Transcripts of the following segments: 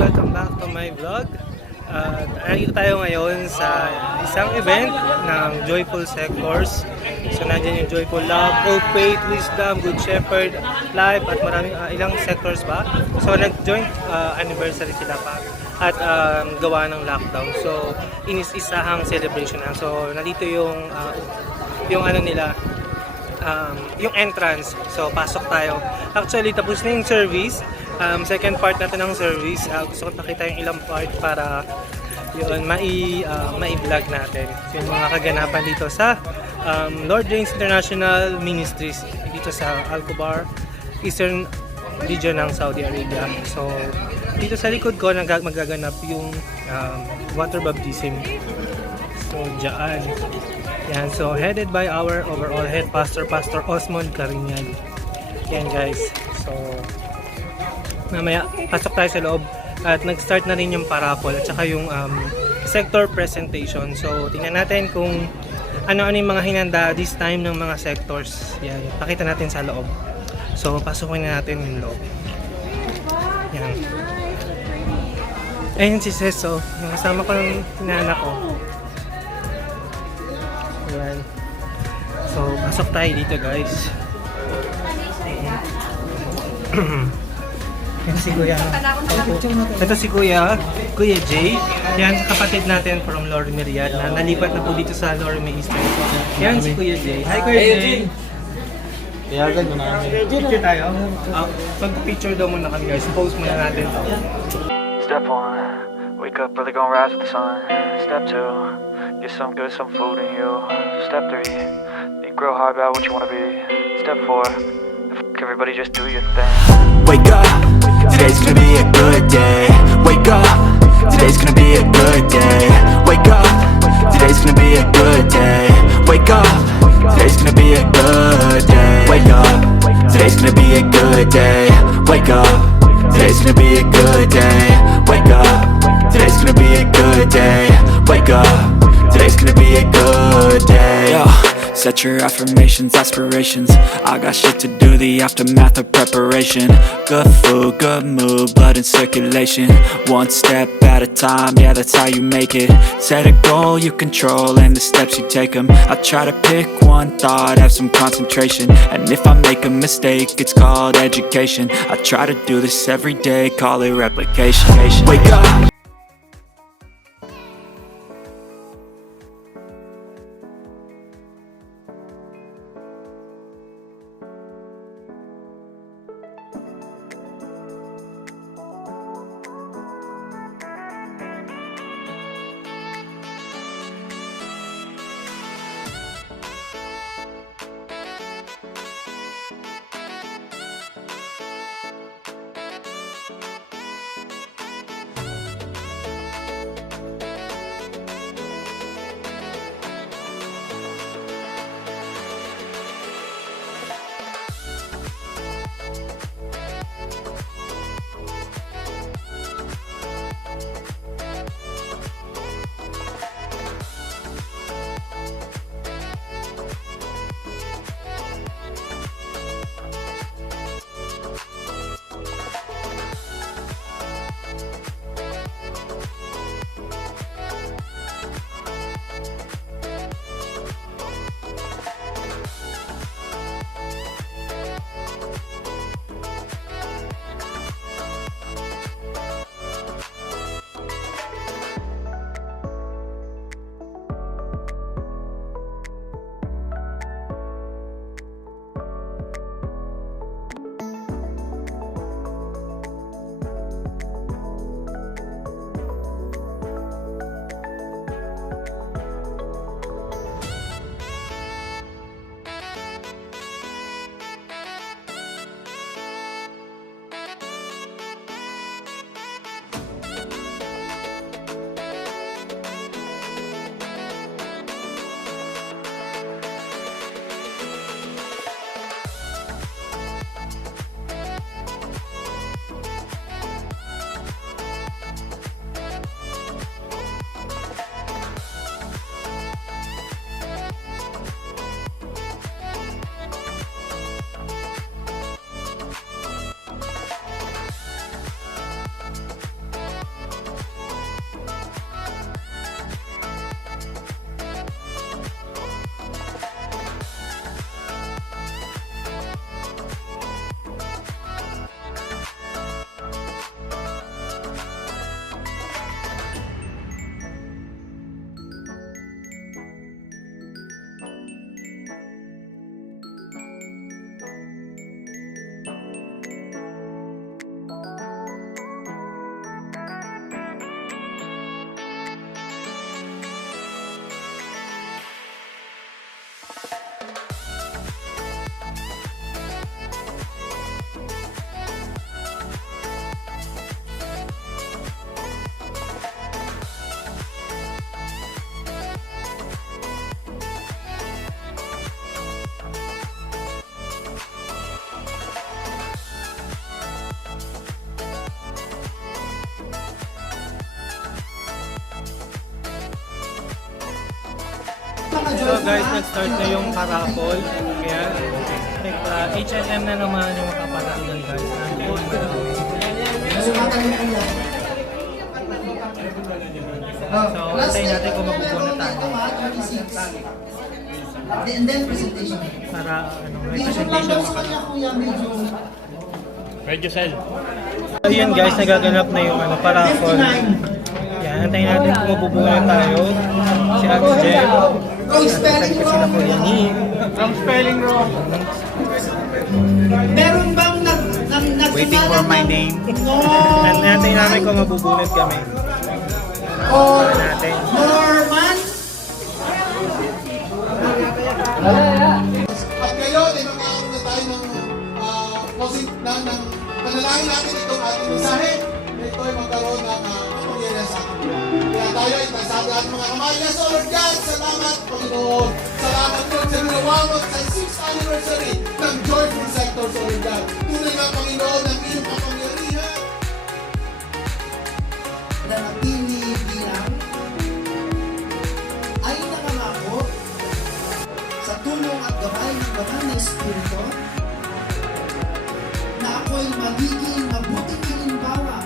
welcome back to my vlog. Nandito tayo ngayon sa isang event ng Joyful Sectors. So nandiyan yung Joyful Love, Hope, Faith, Wisdom, Good Shepherd, Life at maraming ilang sectors pa. So nag-joint anniversary sila pa at gawa ng lockdown. So inis-isahang celebration lang. So nandito yung ano nila, yung entrance. So pasok tayo. Actually tapos na yung service. Second part natin ng service. Gusto ko pakita yung ilang part para yun mai-vlog natin. So yung mga kaganapan dito sa Lord Rains International Ministries dito sa Al-Kubar, Eastern region ng Saudi Arabia. So dito sa likod ko magaganap yung water baptism. So dyan. Yan. So headed by our overall head pastor, Pastor Osmond Carinyan. Yan guys. So mamaya pasok tayo sa loob at nag-start na rin yung parapol at saka yung sector presentation. So tingnan natin kung ano-ano yung mga hinanda this time ng mga sectors. Yan, pakita natin sa loob. So pasukin na natin yung loob. Yan. Ayun si Seso, yung kasama ko ng hinana ko. Yan. So pasok tayo dito guys. Ito si Kuya. Ito si Kuya Jay. Yan, kapatid natin from Lorme Riyadh na nalipat na po dito sa Lorme Eastern. Yan si Kuya Jay. Hi Kuya Jay! Iyagan mo na kami. Picture tayo. Pag-picture daw muna kami guys. Post muna natin to. Step 1, wake up early, gonna rise with the sun. Step 2, get some good, some food in you. Step 3, think real hard about what you wanna be. Step 4, everybody just do your thing. Wake up, today's gonna be a good day. Wake up, today's gonna be a good day. Wake up, today's gonna be a good day. Wake up, today's gonna be a good day. Wake up, today's gonna be a good day. Wake up, today's gonna be a good day. Wake up, today's gonna be a good day. Wake up, today's gonna be a good day. Yo. Set your affirmations, aspirations. I got shit to do, the aftermath of preparation. Good food, good mood, blood in circulation. One step at a time, yeah, that's how you make it. Set a goal you control and the steps you take them. I try to pick one thought, have some concentration. And if I make a mistake, it's called education. I try to do this every day, call it replication. Wake up. So guys, nag-start na yung paraffle. Ayan. H&M na naman yung makapanalo guys. So, antayin natin kung mabubuo na tayo. And then presentation. Para may presentation maka. Medyo sell. Ayun guys, nagaganap na yung paraffle. Yan, antayin natin kung mabubuo na tayo. Si Ate Jen. Wrong spelling Kasi na wrong. Kuya Nick. Wrong spelling wrong. Meron bang Waiting for my name. No. Antayin namin kung mabubunod kami. Or Natin. Norman? At ngayon, ay magkakaroon na tayo ng panalangin natin itong ating mensahe na ito ay magkaroon ng kapangyarihan sa ating buhay. Kaya tayo ay tasabi ating mga kamay. Yes, O Lord God, salamat Panginoon. Salamat Lord sa nilawamot sa 6th anniversary ng Joyful Sectors, O Lord God. Tunay nga Panginoon ang iyong kapangyarihan. Na napili bilang ay nangangako sa tulong at gabay ng Banal na Espiritu na ako'y magiging mabuting halimbawa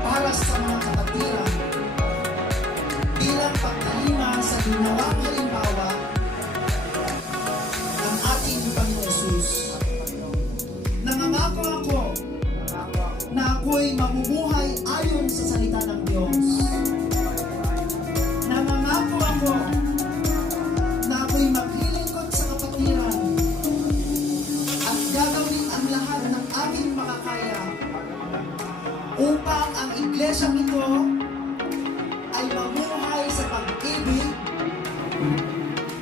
para sa mga kapatiran bilang pagkalima sa ginawang halimbawa ng ating Panginoon Hesus. Nangangako ako na ako'y mamumuhay ayon sa salita ng Diyos. Nangangako ako na ako'y maglilingkod sa kapatiran at gagawin ang lahat ng aking makakaya upang ang iglesyang ito ay mamuhay sa pag-ibig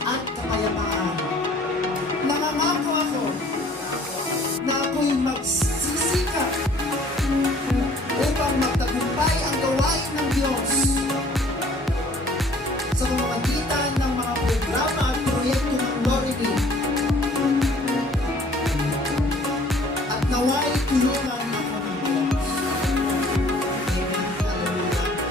at kapayapaan. Nangangako ako na ako'y magsisikap upang magtagumpay ang gawain ng Diyos sa pamamagitan ng mga programa at proyekto ng Loredy. At naway tulungan ako ng Diyos. Amen. Hallelujah.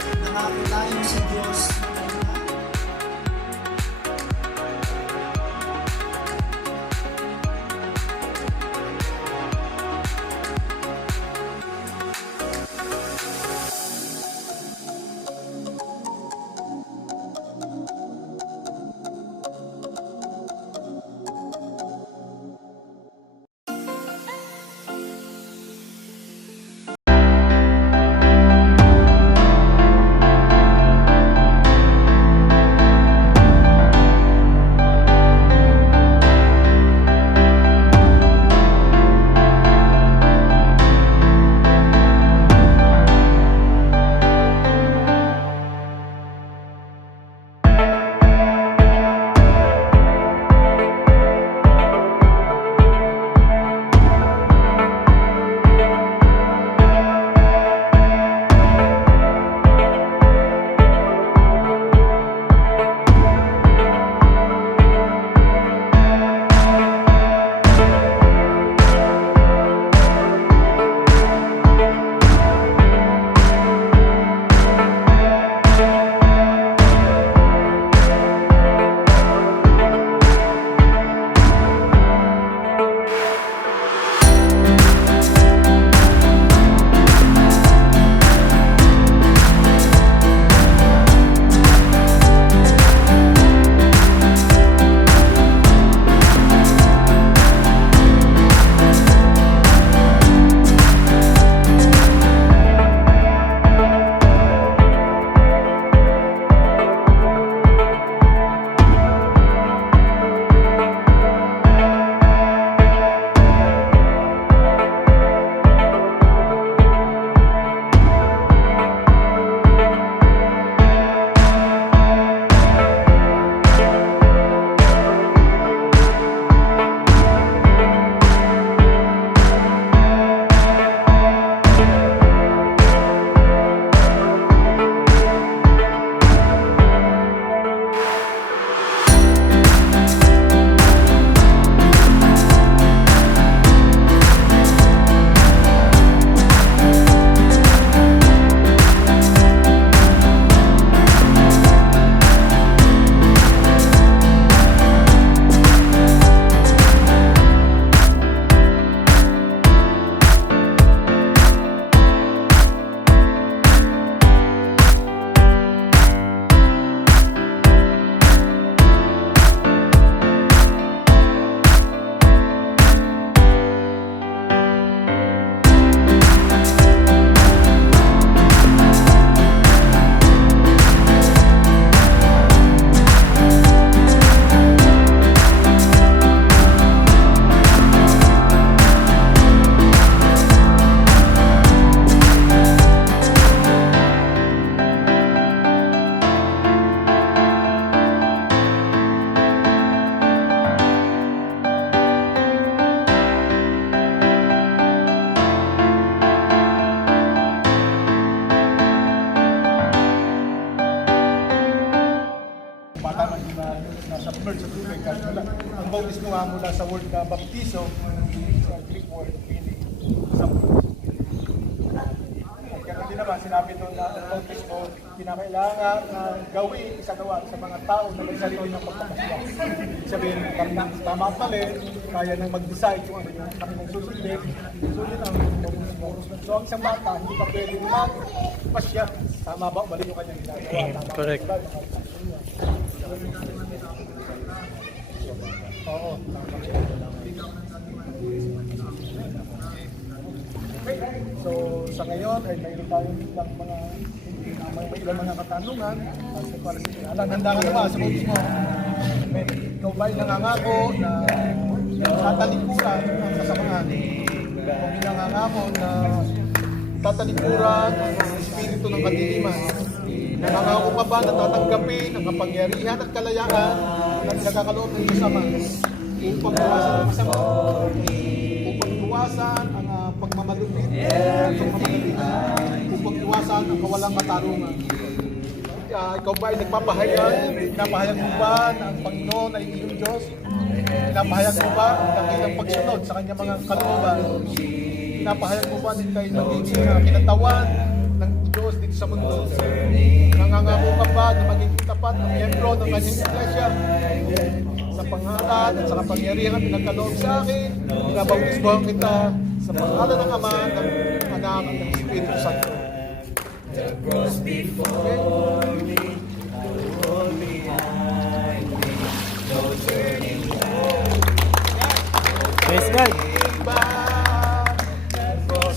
bautismo nga mula sa word na baptizo, sa Greek word, meaning sa Ganun din naman, sinabi doon na ang bautismo, kinakailangan gawin, isagawa sa mga tao na may sarili ng pagpapasya. Sabihin, tama at mali, kaya nang mag-decide kung ano yung kanilang susundin, susunod ang bautismo. So ang isang bata, hindi pa pwede magpasya. Tama ba? Mali yung kanyang ginagawa. Tama ba? Correct. Oo, so sa ngayon ay mayroon tayong ilang may ilang mga katanungan. Handa ka naman sa bautismo. Ikaw ba ay nangangako na tatalikuran ang kasamaan? Kung nangangako na tatalikuran ang espiritu ng kadiliman? Nangangako ka ba na tatanggapin ang kapangyarihan at kalayaan na pinagkakaloob ng kasama upang iwasan ang kasama, upang iwasan ang pagmamalupit, upang iwasan ang kawalang katarungan. Ikaw ba ay nagpapahayag? Pinapahayag mo ba na ang Panginoon ay iyong Diyos? Pinapahayag mo ba ang dakilang pagsunod sa kanyang mga kalooban? Pinapahayag mo ba na ikay magiging kinatawan ng Diyos dito sa mundo? Nangangako ka ba na maging tapat na miyembro ng kanyang iglesia? Sa pangalan at sa kapangyarihan na pinagkaloob sa akin, pinabautismohan kita sa pangalan ng Ama, ng Anak at ng Espiritu Santo. Praise God.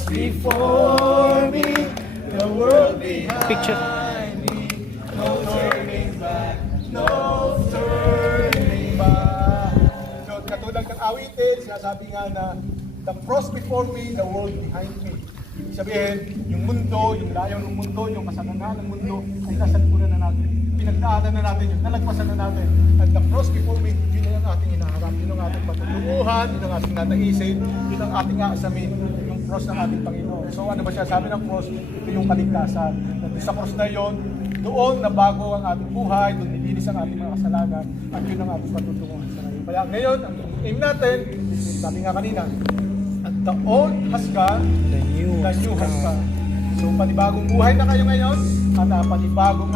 Before me, the world behind Picture. no turning back. So, katulad ng awitin, sinasabi nga na the cross before me, the world behind me. Ibig sabihin, yung mundo, yung layo ng mundo, yung kasanangan ng mundo, ay nasa likuran na natin. Pinagdaanan na natin yun, nalagpasan na natin. And the cross before me, yun ang ating hinaharap, yun ang ating patutulungan, yun ang ating nataisin, yun ang ating aasamin, yung cross ng ating Panginoon. So ano ba siya? Sabi ng cross, ito yung kaligtasan. At sa cross na yun, doon na bago ang ating buhay, doon nilinis ang ating mga kasalanan, at yun ang ating patutulungan sa ngayon. Kaya ngayon, ang aim natin, sabi nga kanina, at the old has gone, The new has come. So panibagong buhay na kayo ngayon, at panibagong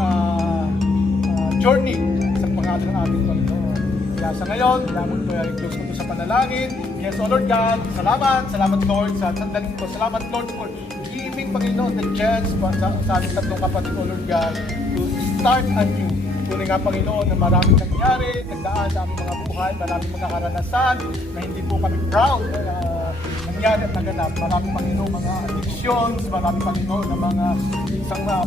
journey sa pangalan ng ating Panginoon. Kaya sa ngayon, lamang ko ay close ko sa panalangin. Yes, O Lord God, salamat Lord sa sandaling ko. Salamat Lord for giving Panginoon the chance sa aming tatlong kapatid, O Lord God, to start anew. Tunay nga Panginoon na maraming nangyari, nagdaan sa aming mga buhay, maraming mga karanasan na hindi po kami proud nangyari at naganap. Maraming Panginoon mga addictions, maraming Panginoon na mga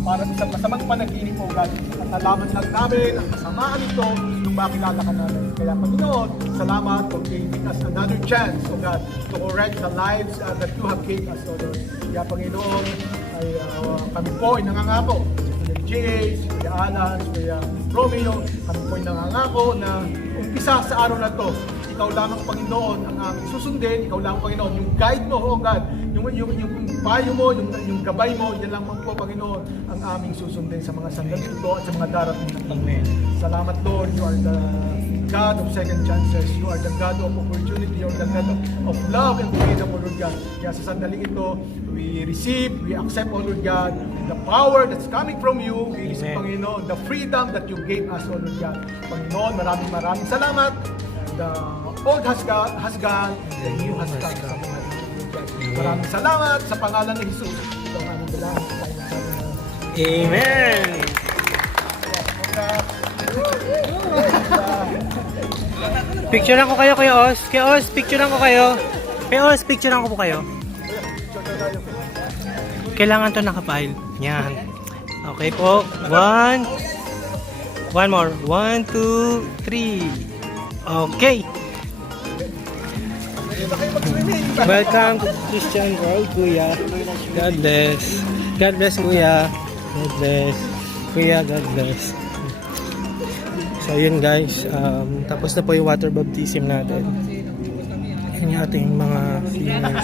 parang isang masamang panaginip po God. At nalaman lang namin ang kasamaan ito nung makilala ka namin. Kaya Panginoon, salamat for giving us another chance, O God, to correct the lives that you have gave us, O Lord. Kaya Panginoon, ay kami po ay nangangako. Kuya Jace, Kuya Alan, Kuya Romeo, kami po ay nangangako na umpisa sa araw na to, ikaw lamang Panginoon ang aming susundin, ikaw lamang Panginoon, yung guide mo, oh God, yung payo mo, yung gabay mo, yan lamang po Panginoon ang aming susundin sa mga sandali ito at sa mga darating na panahon. Salamat Lord, you are the God of second chances, you are the God of opportunity, you are the God of love and freedom, O Lord God. Kaya sa sandali ito, we receive, we accept, O Lord God, the power that's coming from you, we receive Panginoon, the freedom that you gave us, O Lord God. Panginoon, maraming salamat. The old has gone, the new has come. Maraming salamat sa pangalan ni Jesus. Ito ang aming dalangin sa tayo. Amen. Picturean ko kayo, Kuya Os. Kuya Os, picturean ko kayo. Kuya Os, picturean ko po kayo. Kailangan to nakapile. Yan. Okay po. One more. 1, 2, 3. Okay. Welcome to Christian World, Kuya. God bless. God bless, Kuya. God bless. Kuya, God bless. So, yun guys. Tapos na po yung water baptism natin. Yan yung ating mga seniors.